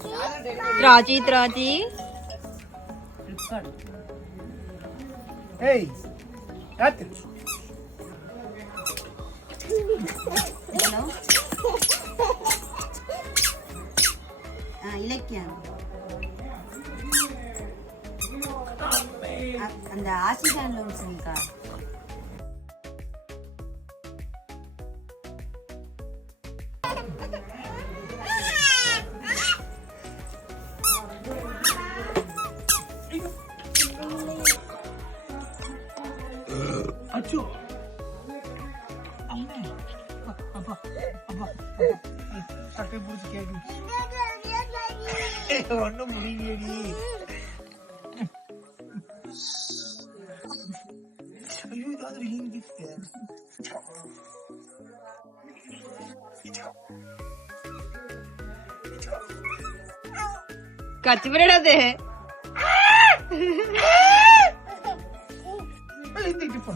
त्राची त्राची Hey, cut. Hello Ilakkiya அந்த ஆசிகான் லோன்ஸுங்கக்கா Acho. Amma. Apa. Sakai burus kaya ni. Ono muni ni. Ayo, dah ada ring gift. कच बड़ा दे Ini gift.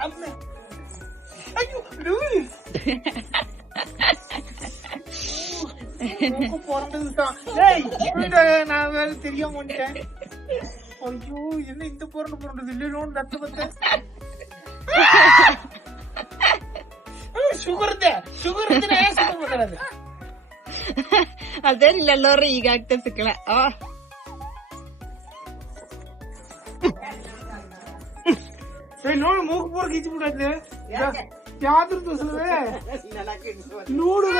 Amma. Ayo, Louis. Aku portal tak. Hey, udah navel தெரியாம வந்துட்டேன். ஐயோ, என்ன இந்த போறன போறது இல்லையோன்னு நட்டு வந்தேன். சுகர் பண்றது. ಅದೇ ಎಲ್ಲರೂ ಈಗ ಆಗ್ತಾ ಸಿಕ್ಕಲ ಸರಿ ನೋಡಿ ಮೂಗು ಪೂರ ಕಿಚ್ಚು ಬಿಡತ್ತೆ ಯಾವ್ದು ತೋರಿಸಲ್ವೇ ನೋಡು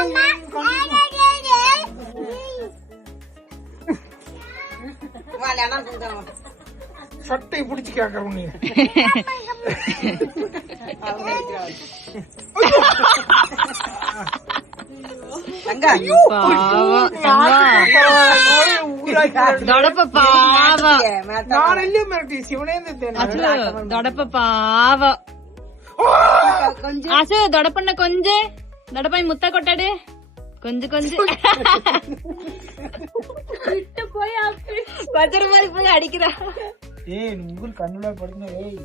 சட்டை பிடிச்சு கேக்குறோம் நீ ದೊಡಪ ಪಾವ ನಾನೆಲ್ಲಿ ಮಿರಟಿ ಶಿವನೇಂದಿದ್ದೇನೆ ದೊಡಪ ಪಾವ ಆಸು ದೊಡಪಣ್ಣ ಕೊಂಜೆ ದೊಡಪಾಯಿ ಮುತ್ತ ಕೊಟ್ಟಾಡೆ கொஞ்சம் பஜர் மாதிரி போய் அடிக்கிறா ஏய் உங்களுக்கு கண்ணுல படுங்க ஏய்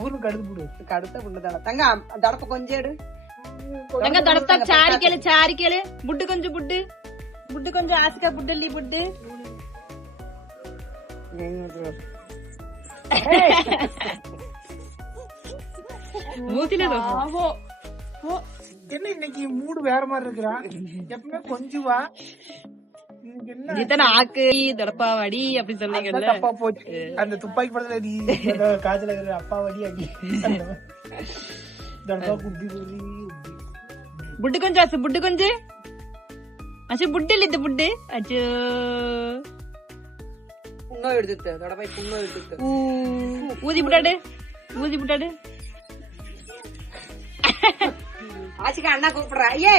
ஊரு கடுத்து போடு கடுத்த புள்ளதான தங்க தடப்ப கொஞ்சம் எடு தங்க தடப்ப சாரி கேளு புட்டு கொஞ்சம் ஆசிகா புட்டல்லி புட்டு மூத்தில என்ன இன்னைக்கு மூடு வேற மாதிரி இருக்கிறான் எப்பவுமே கொஞ்சுவா இத்தனை ஆக்கு தடப்பா வடி அப்படி சொன்னீங்கல்ல அப்பா போச்சு அந்த துப்பாக்கி படத்துல நீ காஜல இருக்கிற அப்பா வடி அடி தடப்பா குட்டி புட்டு கொஞ்சம் ஆசு புட்டு கொஞ்சம் அச்சு புட்டு இல்ல இது புட்டு அச்சு புண்ணோ எடுத்து தடவை புண்ணோ எடுத்து ஊதி புட்டாடு ஆசிகா அண்ணா கூப்பிடுறா ஏ